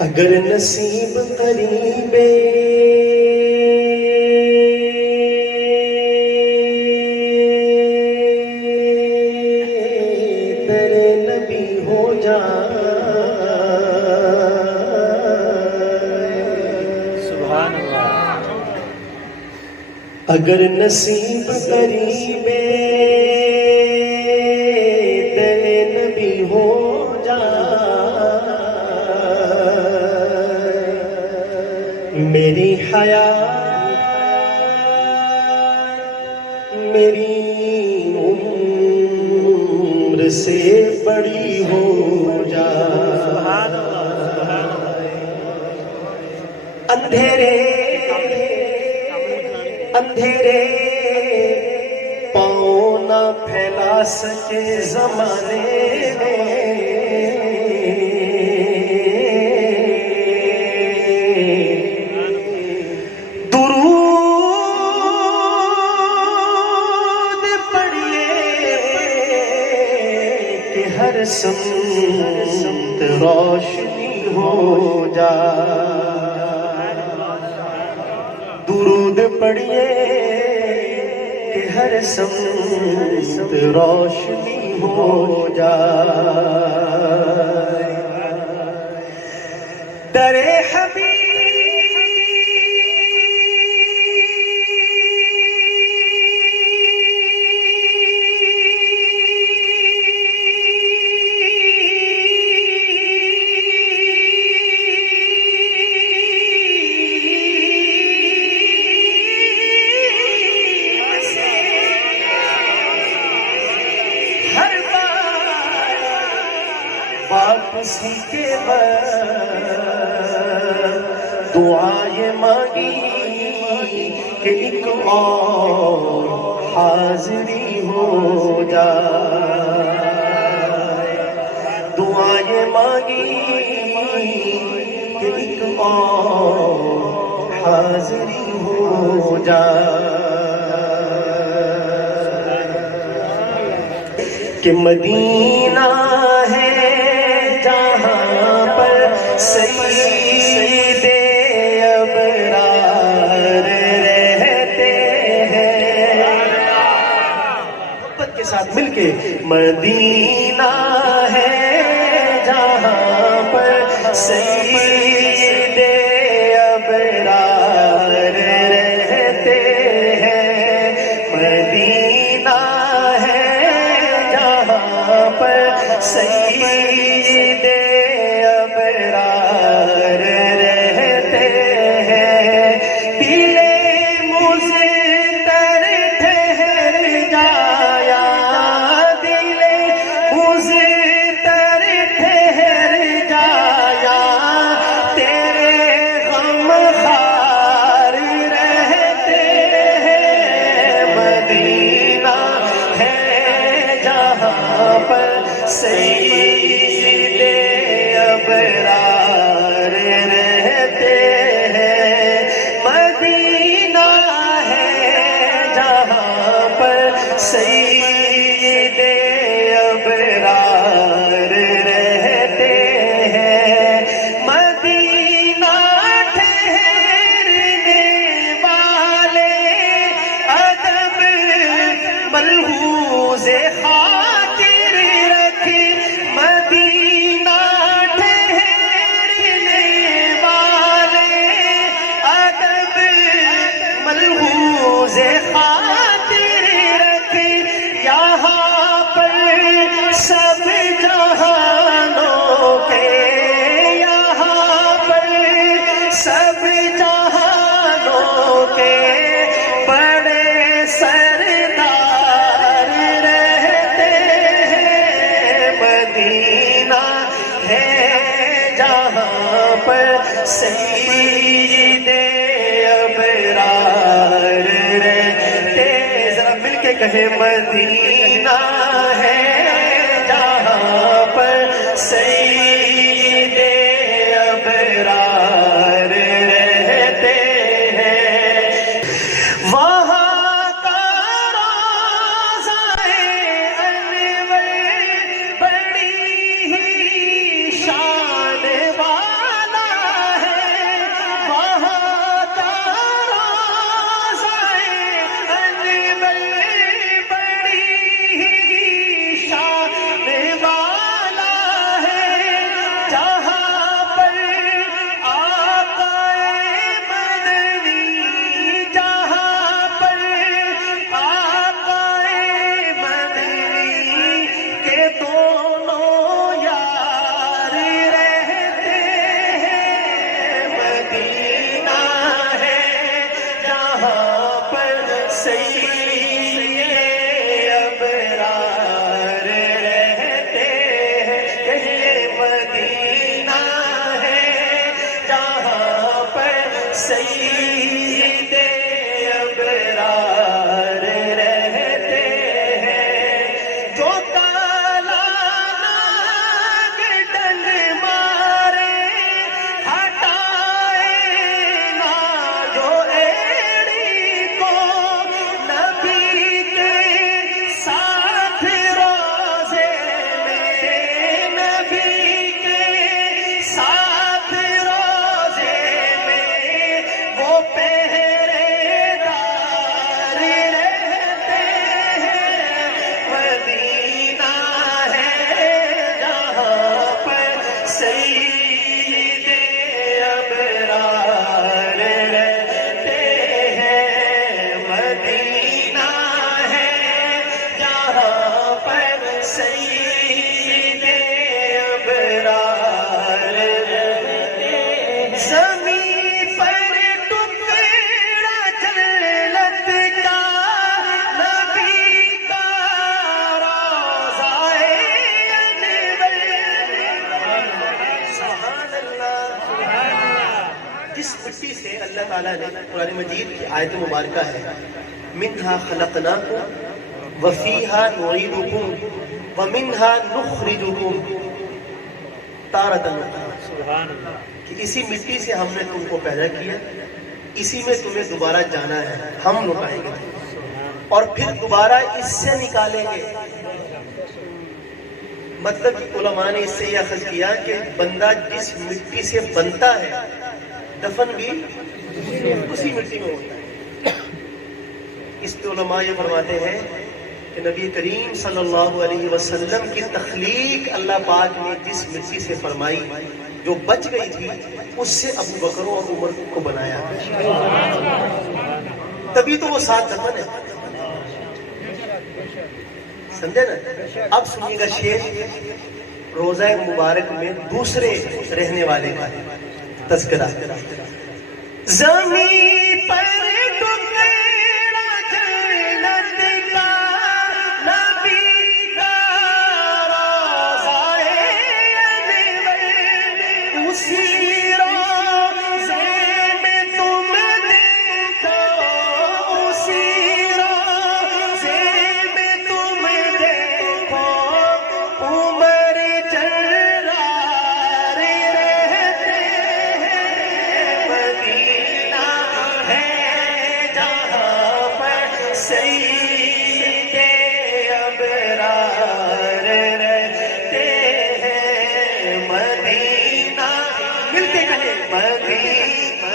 اگر نصیب قریب تیرے نبی ہو جائے، سبحان اللہ. اگر نصیب قریب تیرے نبی ہو جائے، میری حیات میری عمر سے بڑی ہو سبحان جائے، اللہ. سبحان اللہ. اندھیرے اندھیرے پاؤں نہ پھیلا سکے زمانے میں، درود پڑھیے کہ ہر سمت روشنی ہو جائے، درود پڑھیے کہ ہر سمت روشنی ہو جائے، در واپسی کے بعد دعائیں مانگی کہ ایک اور حاضری ہو جائے، دعائیں مانگی کہ ایک اور حاضری ہو جائے، کہ مدینہ ہے جہاں پر سید ابرار رہتے ہیں، محبت کے ساتھ مل کے، مدینہ ہے جہاں پر سید ابرار رہتے ہیں، مدینہ ہے جہاں پر سید ابرار رہتے ہیں، دل مضطر ٹھہر جایا، دل مضطر ٹھہر جایا، تیرے غم خوار رہتے ہیں، مدینہ ہے جہاں پر سید ابرار رہتے ہیں، مدینہ ہے جہاں پر سید ابرار رہتے ہیں، مدینہ ٹھہرنے والے ادب ملحوظ خاطر رکھ، مدینہ ٹھہرنے والے ادب ملحوظ خاطر رکھ، یہاں پر سب جہانوں کے، یہاں پر سب جہانوں کے بڑے سردار رہتے ہیں، مدینہ ہے جہاں پر سید ابرار رہتے، ذرا مل کے کہے، مدینہ ہے جہاں پر سید ابرار رہتے ہیں، وہاں کا روضہ انور بڑی ہی شان والا سید ابرار رہتے ہیں، یہ مدینہ ہے جہاں پر سید ابرار رہتے ہیں، جو کالا ناگ ڈنگ مارے ہٹائے نا جو ایڑی کو، نبی کے ساتھ روزے میں، نبی کے ساتھ روزے میں وہ پہرے دار رہتے ہیں، مدینہ ہے جہاں پر سید ابرار رہتے ہیں، مدینہ ہے جہاں پر سید ابرار رہتے ہیں، زمین پر ٹکڑا جنت کا نبی کا روضہ انور، سبحان اللہ۔ جس مٹی سے اللہ تعالیٰ نے، قرآن مجید کی آیت مبارکہ ہے، منہا خلقناکم وفیہا نعیدکم ومنہا نخرجکم تارۃ اخری، سبحان اللہ، کہ اسی مٹی سے ہم نے تم کو پیدا کیا، اسی میں تمہیں دوبارہ جانا ہے، ہم لوٹائیں گے اور پھر دوبارہ اس سے نکالیں گے۔ مطلب علماء نے اس سے یہ اخذ کیا کہ بندہ جس مٹی سے بنتا ہے دفن بھی اسی مٹی میں ہوتا ہے۔ اس پہ علماء یہ فرماتے ہیں کہ نبی کریم صلی اللہ علیہ وسلم کی تخلیق اللہ پاک نے جس مٹی سے فرمائی، جو بچ گئی تھی، اس سے ابو بکر اور عمر کو بنایا، تبھی تو وہ ساتھ دفن ہے، سمجھے نا؟ اب سنیے گا شعر روضہ مبارک میں دوسرے رہنے والے کا تذکرہ۔ زمین پر ٹکڑا جنت کا نبی کا روضہ انور، اسی روضے میں تم دیکھو، اسی روضے میں تم دیکھو عمر جرار رہتے ہیں، مدینہ ہے جہاں پر سید ابرار رہتے ہیں، مدینہ، مل کے کہیں مدینہ